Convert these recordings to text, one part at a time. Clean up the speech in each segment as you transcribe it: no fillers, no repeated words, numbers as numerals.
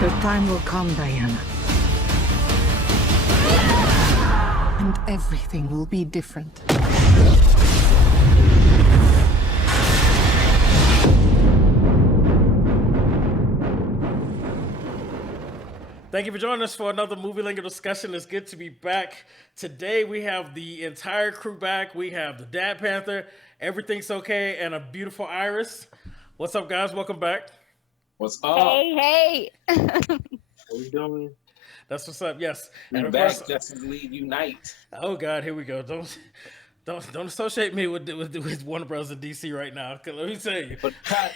Your time will come, Diana. And everything will be different. Thank you for joining us for another Movie Lingo discussion. It's good to be back. Today we have the entire crew back. We have the Dad Panther, Everything's Okay, and a beautiful Iris. What's up, guys? Welcome back. What's up? Hey. What we doing? That's what's up. Yes. We're of back. course, Justice League Unite. oh God, here we go. Don't associate me with Warner Bros. in DC right now. 'Cause let me tell you. But cut.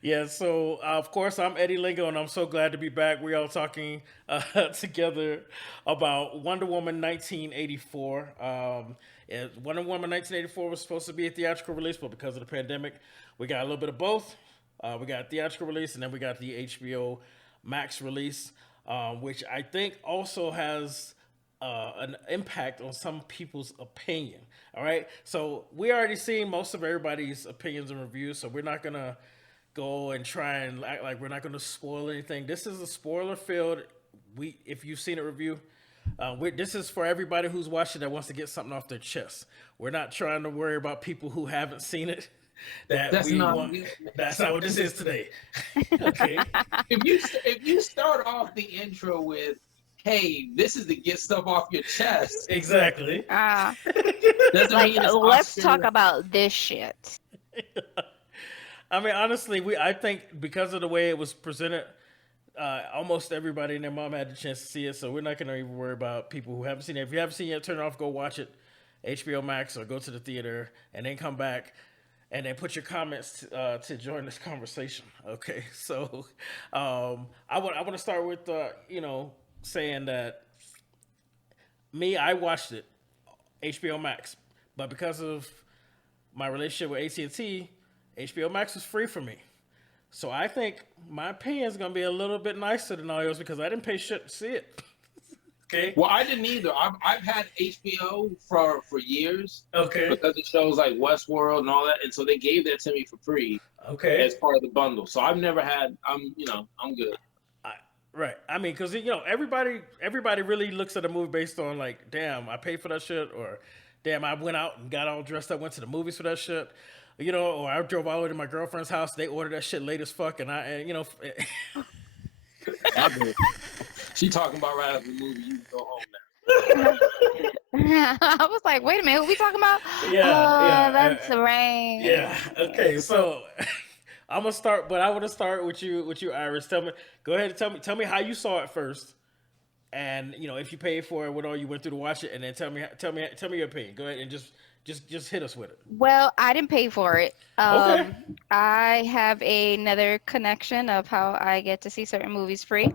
Yeah, so of course I'm Eddie Lingo, and I'm so glad to be back. We're all talking together about Wonder Woman 1984. Wonder Woman 1984 was supposed to be a theatrical release, but because of the pandemic, we got a little bit of both. We got a theatrical release, and then we got the HBO Max release, which I think also has an impact on some people's opinion. All right, so we already seen most of everybody's opinions and reviews, so we're not gonna go and try and act like we're not going to spoil anything. This is a spoiler filled. If you've seen a review, this is for everybody who's watching that wants to get something off their chest. We're not trying to worry about people who haven't seen it. That's not what this is today. Okay. If you start off the intro with, "Hey, this is to get stuff off your chest," exactly. Doesn't Like, mean it's let's Oscar. talk about this shit. I mean, honestly, I think because of the way it was presented, almost everybody and their mom had the chance to see it. So we're not going to even worry about people who haven't seen it. If you haven't seen it, turn it off, go watch it, HBO Max, or go to the theater, and then come back and then put your comments to join this conversation. Okay, so I want to start with saying that I watched it HBO Max, but because of my relationship with AT&T, HBO Max was free for me. So I think my opinion is going to be a little bit nicer than all yours because I didn't pay shit to see it. Okay. Well, I didn't either. I've had HBO for years. Okay. Because it shows like Westworld and all that, and so they gave that to me for free. Okay. As part of the bundle. So I've never had. I'm good. Right. I mean, because everybody really looks at a movie based on like, damn, I paid for that shit, or damn, I went out and got all dressed up, went to the movies for that shit. Or I drove all the way to my girlfriend's house. They ordered that shit late as fuck, and She talking about right after the movie. You can go home now. I was like, wait a minute, who we talking about? Yeah, That's right. Yeah. Okay. So I'm gonna start, but I want to start with you, Iris. Go ahead and tell me how you saw it first, and if you paid for it, what all you went through to watch it, and then tell me your opinion. Go ahead and just hit us with it. Well, I didn't pay for it. Okay. I have another connection of how I get to see certain movies free.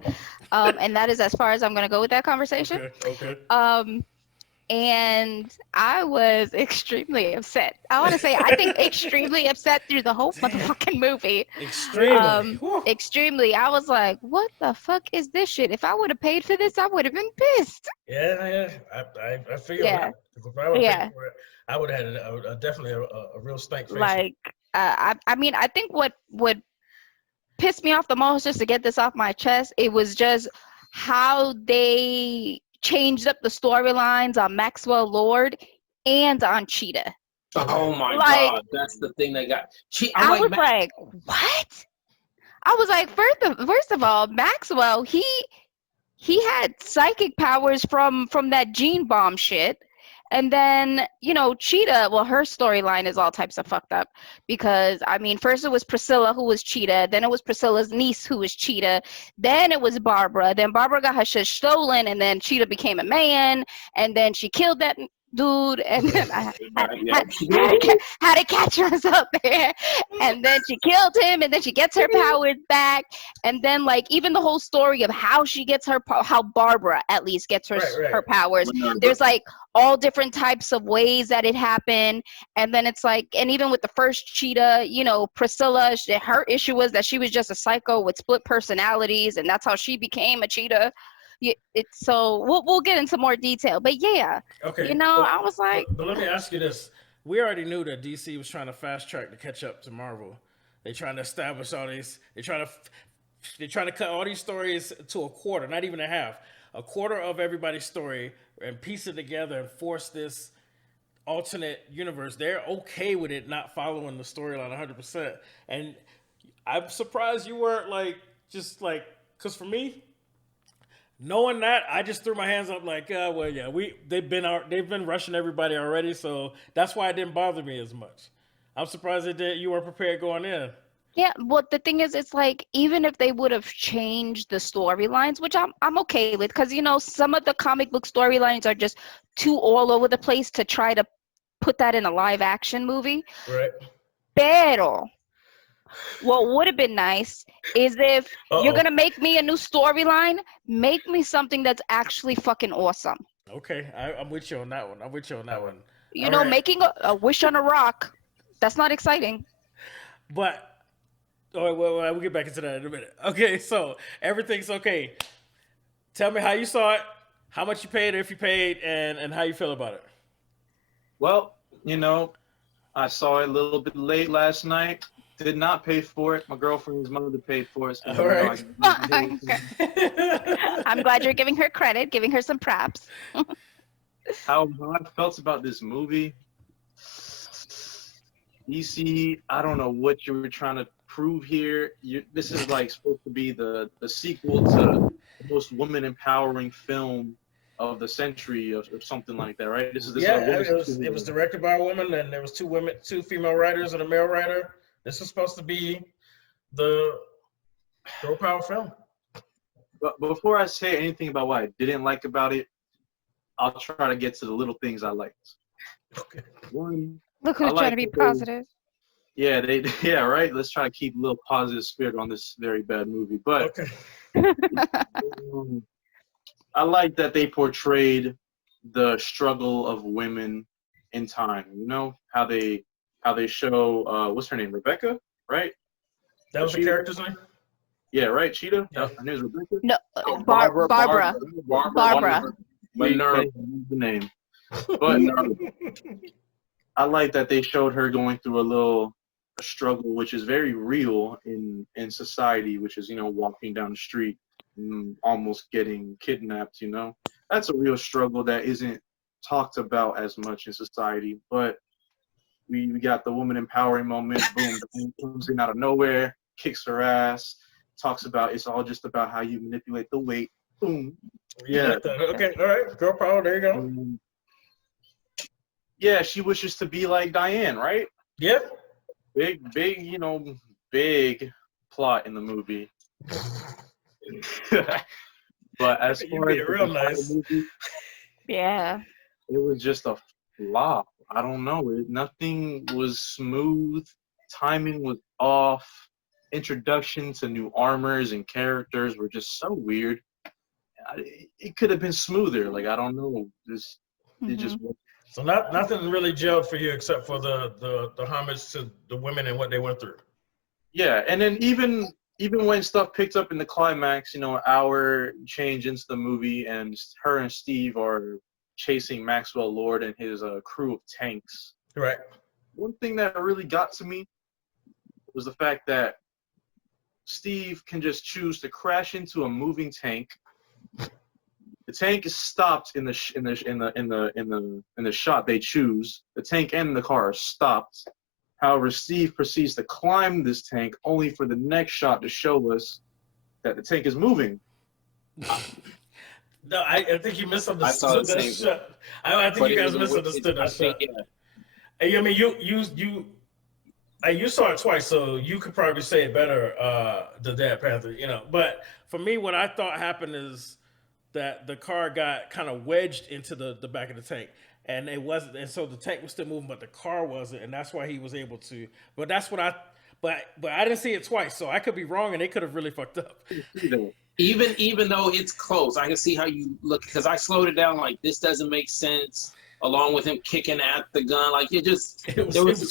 And that is as far as I'm going to go with that conversation. Okay. And I was extremely upset. I want to say, I think extremely upset through the whole motherfucking movie. Extremely. I was like, what the fuck is this shit? If I would have paid for this, I would have been pissed. Yeah. I figured. Yeah. If I would have paid for it, I would have had definitely a real stank face. Like, I mean, I think what would piss me off the most, just to get this off my chest, it was just how they changed up the storylines on Maxwell Lord and on Cheetah. Oh my God, that's the thing that got. I was like, what? I was like, first of all, Maxwell, he had psychic powers from that gene bomb shit. And then, Cheetah, well, her storyline is all types of fucked up because, I mean, first it was Priscilla who was Cheetah, then it was Priscilla's niece who was Cheetah, then it was Barbara, then Barbara got her shit stolen, and then Cheetah became a man, and then she killed that dude, and then I had to catch herself there, and then she killed him, and then she gets her powers back, and then even the whole story of how she gets how Barbara at least gets her powers. There's all different types of ways that it happened, and then it's and even with the first Cheetah, Priscilla, her issue was that she was just a psycho with split personalities, and that's how she became a Cheetah. So we'll get into more detail, but yeah, okay. I was like, but let me ask you this: we already knew that DC was trying to fast track to catch up to Marvel. They're trying to establish all these. They're trying to cut all these stories to a quarter, not even a half, a quarter of everybody's story, and piece it together and force this alternate universe. They're okay with it not following the storyline 100%. And I'm surprised you weren't like, just like, because for me, knowing that, I just threw my hands up like, well, yeah, they've been rushing everybody already, so that's why it didn't bother me as much. I'm surprised that you weren't prepared going in. Yeah, well, the thing is, it's like even if they would have changed the storylines, which I'm okay with, because some of the comic book storylines are just too all over the place to try to put that in a live action movie. Right. Pero what would have been nice is if you're gonna make me a new storyline, make me something that's actually fucking awesome. Okay, I'm with you on that one. Making a wish on a rock, that's not exciting. But we'll get back into that in a minute. Okay, so everything's okay. Tell me how you saw it, how much you paid, if you paid, and how you feel about it. Well, I saw it a little bit late last night. Did not pay for it. My girlfriend's mother paid for it. So all right. I'm glad you're giving her credit, giving her some props. How I felt about this movie. DC, I don't know what you were trying to prove here. This is like supposed to be the sequel to the most woman empowering film of the century or something like that, right? It was directed by a woman, and there was two female writers and a male writer. This is supposed to be the girl power film. But before I say anything about what I didn't like about it, I'll try to get to the little things I liked. Okay. One, look who's trying to be positive. Yeah, right. Let's try to keep a little positive spirit on this very bad movie. But okay. I like that they portrayed the struggle of women in time. How they show what's her name, Rebecca, right? That was the character's name? Yeah, right, Cheetah? Yeah. Her name is Rebecca? No, Barbara. The name. But I like that they showed her going through a struggle, which is very real in society, which is, walking down the street and almost getting kidnapped, That's a real struggle that isn't talked about as much in society, but we got the woman empowering moment. Boom, the woman comes in out of nowhere, kicks her ass, talks about it's all just about how you manipulate the weight. Boom. Yeah. Okay. All right. Girl power. There you go. Yeah, she wishes to be like Diane, right? Yeah. Big, big plot in the movie. But as far as real nice. Movie, Yeah. It was just a flop. I don't know. Nothing was smooth. Timing was off. Introduction to new armors and characters were just so weird. It could have been smoother. Like, I don't know. It just. So nothing really gelled for you except for the homage to the women and what they went through. Yeah, and then even when stuff picked up in the climax, an hour change into the movie, and her and Steve are chasing Maxwell Lord and his crew of tanks. Right. One thing that really got to me was the fact that Steve can just choose to crash into a moving tank. The tank is stopped in the shot they choose. The tank and the car are stopped. However, Steve proceeds to climb this tank only for the next shot to show us that the tank is moving. No, I think you misunderstood. I saw the that same shot. I think you guys misunderstood that shot. I mean, you saw it twice, so you could probably say it better, the Dad Panther, But for me, what I thought happened is that the car got kind of wedged into the back of the tank, and it wasn't, and so the tank was still moving, but the car wasn't, and that's why he was able to. But that's what but I didn't see it twice, so I could be wrong, and they could have really fucked up. Even though it's close, I can see how you look, because I slowed it down. Like, this doesn't make sense. Along with him kicking at the gun, like there was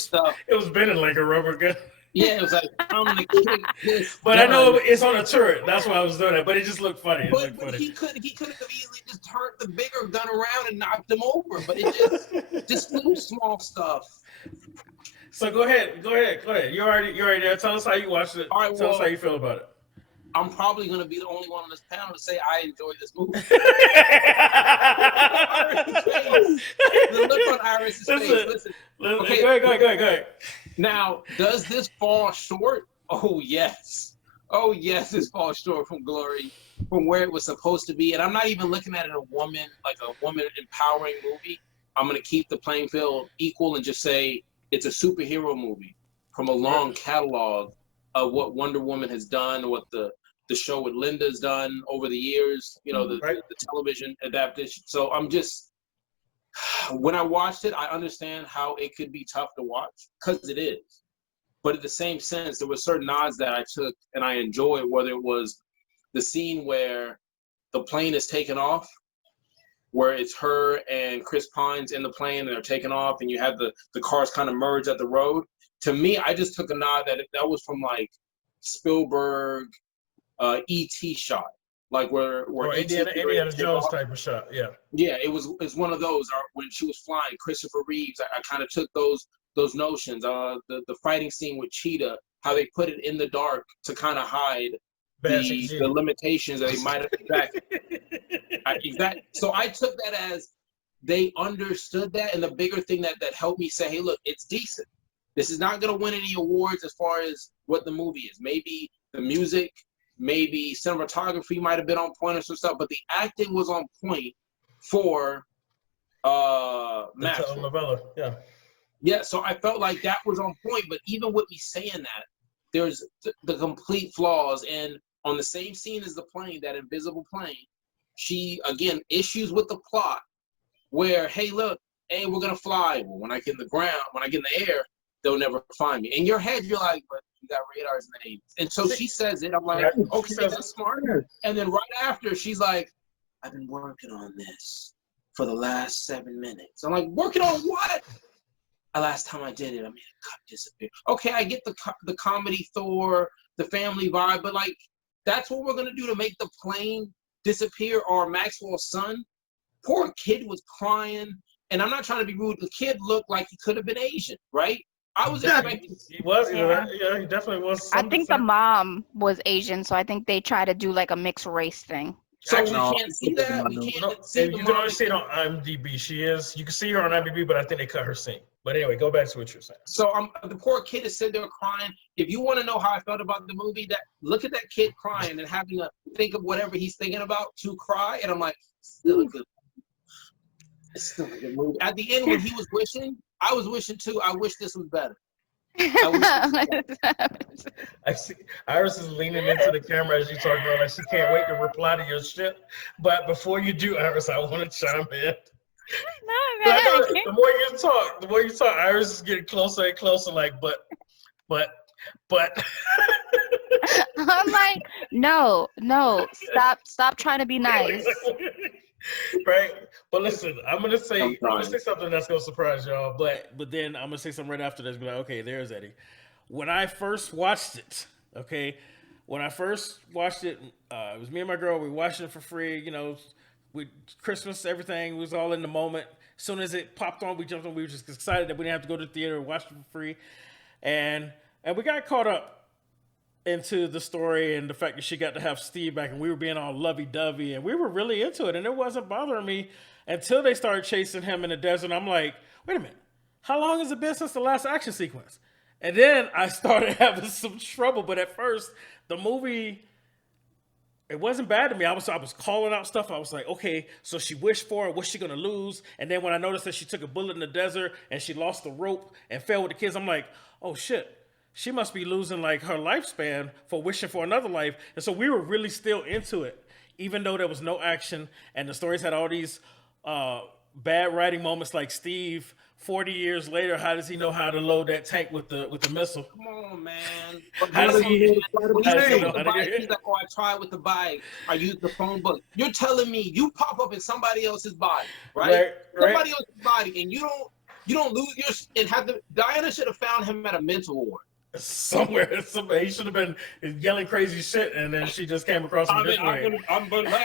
stuff. It was bending like a rubber gun. Yeah, it was like, I'm gonna kick this. But gun. I know it's on a turret. That's why I was doing it. But it just looked funny. But he could have easily just turned the bigger gun around and knocked him over. But it just little small stuff. So go ahead. You already there. Tell us how you watched it. All right, Tell us well, how you feel about it. I'm probably going to be the only one on this panel to say I enjoyed this movie. The look on Iris's face. Listen. Okay. Go ahead. Now, does this fall short? Oh, yes. Oh, yes, this falls short from glory, from where it was supposed to be. And I'm not even looking at it a woman empowering movie. I'm going to keep the playing field equal and just say it's a superhero movie from a long catalog of what Wonder Woman has done, what the show with Linda's done over the years, the television adaptation. So when I watched it, I understand how it could be tough to watch, because it is. But in the same sense, there were certain nods that I took and I enjoyed, whether it was the scene where the plane is taken off, where it's her and Chris Pine's in the plane and they're taking off, and you have the cars kind of merge at the road. To me, I just took a nod that was from like Spielberg, E.T. shot, like where or Indiana Jones type of shot. Yeah, it's one of those. When she was flying, Christopher Reeves, I kind of took those notions. The fighting scene with Cheetah, how they put it in the dark to kind of hide the limitations that they might have exactly. So I took that as they understood that, and the bigger thing that helped me say, hey, look, it's decent. This is not going to win any awards as far as what the movie is. Maybe the music, maybe cinematography might have been on point or some stuff, but the acting was on point for Maxwell. Novella, yeah. Yeah, so I felt like that was on point, but even with me saying that, there's the complete flaws. And on the same scene as the plane, that invisible plane, she, again, issues with the plot where, hey, look, hey, we're going to fly. Well, when I get in the ground, when I get in the air, they'll never find me. In your head, you're like, but you got radars in the Navy. And so she says it. I'm like, okay, that's smart. And then right after, she's like, I've been working on this for the last 7 minutes. I'm like, working on what? The last time I did it, I made a cup disappear. Okay, I get the comedy Thor, the family vibe, but like, that's what we're going to do to make the plane disappear, or Maxwell's son. Poor kid was crying. And I'm not trying to be rude. The kid looked like he could have been Asian, right? I was expecting. He was, yeah, he definitely was. I think the mom was Asian, so I think they try to do like a mixed race thing. So we can't see that. We can't see you can only see it on IMDb. You can see her on IMDb, but I think they cut her scene. But anyway, go back to what you're saying. So the poor kid is sitting there crying. If you want to know how I felt about the movie, look at that kid crying and having to think of whatever he's thinking about to cry. And I'm like, still a good It's still a good movie. At the end, when he was wishing, I was wishing too. I wish this was better. I see Iris is leaning into the camera as you talk about, like she can't wait to reply to your shit. But before you do, Iris, I want to chime in. No, man. The more you talk, Iris is getting closer and closer. Like, but. I'm like, no, stop trying to be nice. Right, but listen, I'm gonna say something that's gonna surprise y'all. But then I'm gonna say something right after this. Be like, okay, there's Eddie. When I first watched it, it was me and my girl. We watched it for free. With Christmas, everything was all in the moment. As soon as it popped on, we jumped on. We were just excited that we didn't have to go to the theater and watch it for free, and we got caught up into the story and the fact that she got to have Steve back, and we were being all lovey-dovey, and we were really into it, and it wasn't bothering me until they started chasing him in the desert. I'm like, wait a minute, how long has it been since the last action sequence? And then I started having some trouble. But at first, the movie, it wasn't bad to me. I was calling out stuff. I was like, okay, so she wished for it. What's she gonna lose? And then when I noticed that she took a bullet in the desert and she lost the rope and fell with the kids, I'm like, oh shit. She must be losing like her lifespan for wishing for another life. And so we were really still into it, even though there was no action and the stories had all these bad writing moments, like Steve, 40 years later, how does he know how to load that tank with the missile? Come on, man. How does he? He's like, oh, I tried with the bike. I used the phone book. You're telling me you pop up in somebody else's body, right? Somebody else's body, and you don't lose your. And Diana should have found him at a mental ward. Somewhere, he should have been yelling crazy shit, and then she just came across him this way. I'm like,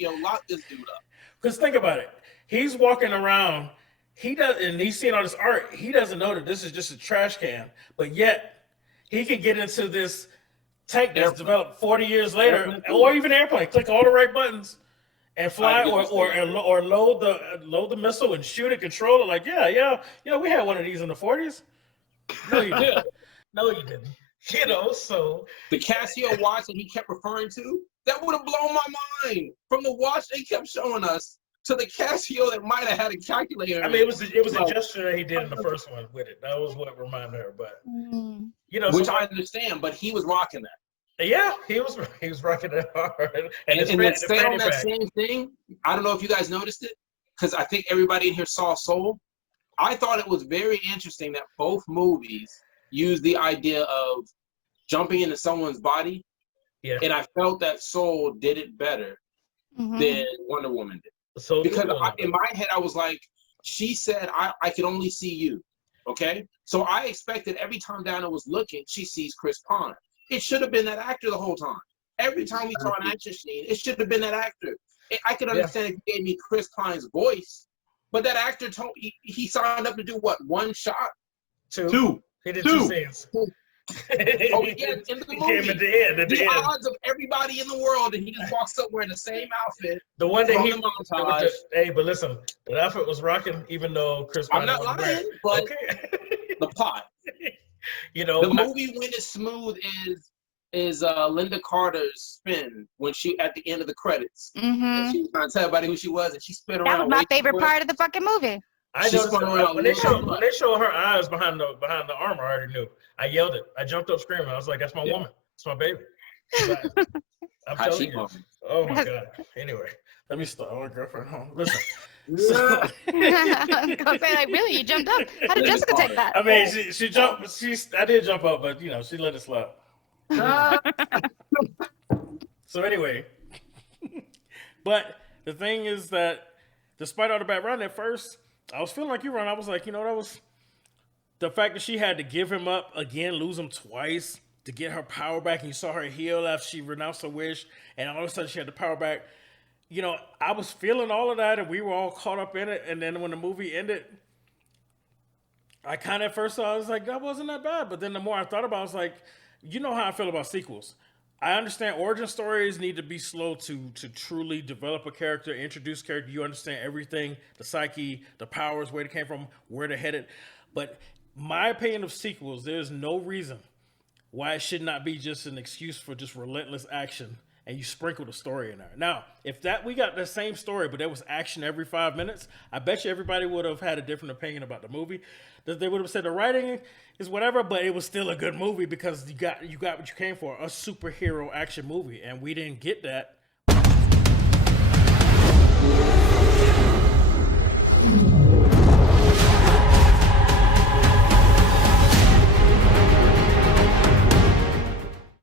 yo, lock this dude up. Because think about it. He's walking around he does, and he's seeing all this art. He doesn't know that this is just a trash can, but yet he can get into this tank that's developed 40 years later, or even airplane. Click all the right buttons and fly, or load the missile and shoot it, control it. Like, yeah, we had one of these in the 40s. No, you didn't. No, you didn't. You know, so the Casio watch that he kept referring to, that would have blown my mind. From the watch they kept showing us to the Casio that might have had a calculator. I mean, it was a gesture that he did in the first one with it. That was what reminded her. But you know, which I understand, but he was rocking that. Yeah, he was rocking that hard. And stay on that same thing. I don't know if you guys noticed it, because I think everybody in here saw Soul. I thought it was very interesting that both movies used the idea of jumping into someone's body. Yeah. And I felt that Soul did it better than Wonder Woman did. So because in my head, I was like, she said, I can only see you. Okay? So I expected every time Diana was looking, she sees Chris Pine. It should have been that actor the whole time. Every time we saw an action scene, it should have been that actor. I could understand if you gave me Chris Pine's voice, but that actor told he signed up to do what? One shot? Two. He did two scenes. Oh, yeah, in the movie. At the odds of everybody in the world, and he just walks up wearing the same outfit. The one that he montage. Hey, but listen, the outfit was rocking, even though Chris Pine. I'm not lying, but the plot. You know, the movie went as smooth is Linda Carter's spin when she at the end of the credits. And she was trying to tell everybody who she was, and she spin around. That was my favorite part of the fucking movie. I noticed when they show her eyes behind the armor, I already knew. I yelled it. I jumped up screaming. I was like, "That's my woman. That's my baby." I'm telling you. Oh my god. Anyway, let me start. My girlfriend home. Listen. I was gonna say, like, really, you jumped up? How did Jessica take that? I mean, she jumped. I did jump up, but she let it slide. So anyway, but the thing is that despite all the bad run at first, I was feeling like you run. I was like, that was the fact that she had to give him up again, lose him twice to get her power back. And you saw her heal after she renounced her wish, and all of a sudden she had the power back. I was feeling all of that, and we were all caught up in it. And then when the movie ended, I kind of at first thought, I was like, that wasn't that bad. But then the more I thought about it, I was like, you know how I feel about sequels. I understand origin stories need to be slow to truly develop a character, introduce character. You understand everything, the psyche, the powers, where they came from, where they're headed. But my opinion of sequels, there's no reason why it should not be just an excuse for just relentless action, and you sprinkle the story in there. Now, if we got the same story, but there was action every 5 minutes, I bet you everybody would have had a different opinion about the movie. That they would have said the writing is whatever, but it was still a good movie because you got what you came for, a superhero action movie, and we didn't get that.